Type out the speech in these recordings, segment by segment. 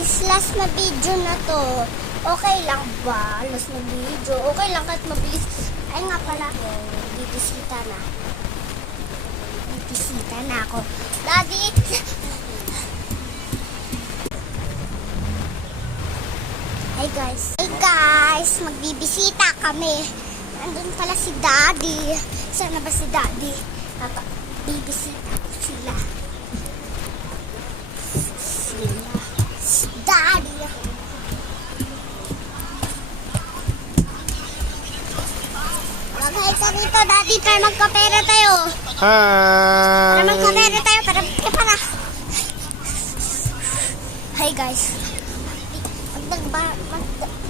guys, last na video na to. Okay lang ba? Last na video. Okay lang kahit mabilis. Ay nga pala, bibisita na. Bibisita na ako. Daddy! Hey guys, magbibisita kami. Nandun pala si Daddy. Saan na ba si Daddy? Bibisita ko sila. Daddy. Mag-hi ka dito, Daddy, para magkapera tayo. Para magkapera tayo, para. Hi guys.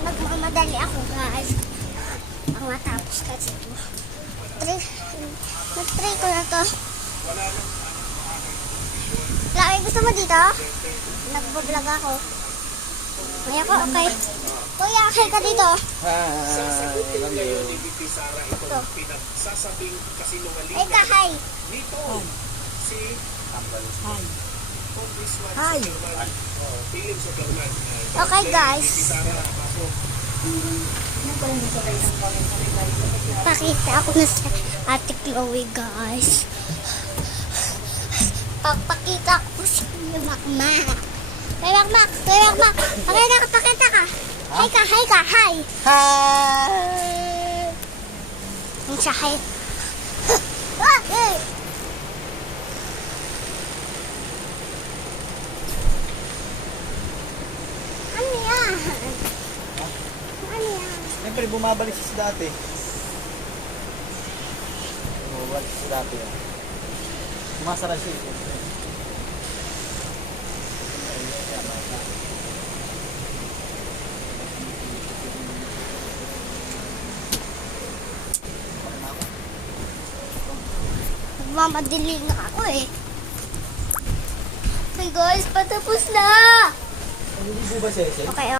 Nagmamadali ako, guys. Ang matapos kasi ito. Nag-try ko na to. Laki, gusto mo dito? Nagbablog ako. Kaya ko, okay. Kuya, okay ka dito. Ay ka, hi. Hi. Okay, guys. Pakita ako na sa Ate Chloe, guys. Pagpakita ko si Kuya Makmak. Kuya Makmak. Pakita ka. Hi ka, hi. Hi! Ang siya, hi. Ano yan? Siyempre, bumabalik siya sa dati. Bumabalik siya sa dati. Sumasara siya. Nagmamadali na ako eh. Okay guys, patapos na! Naliligo ba siya? Okay,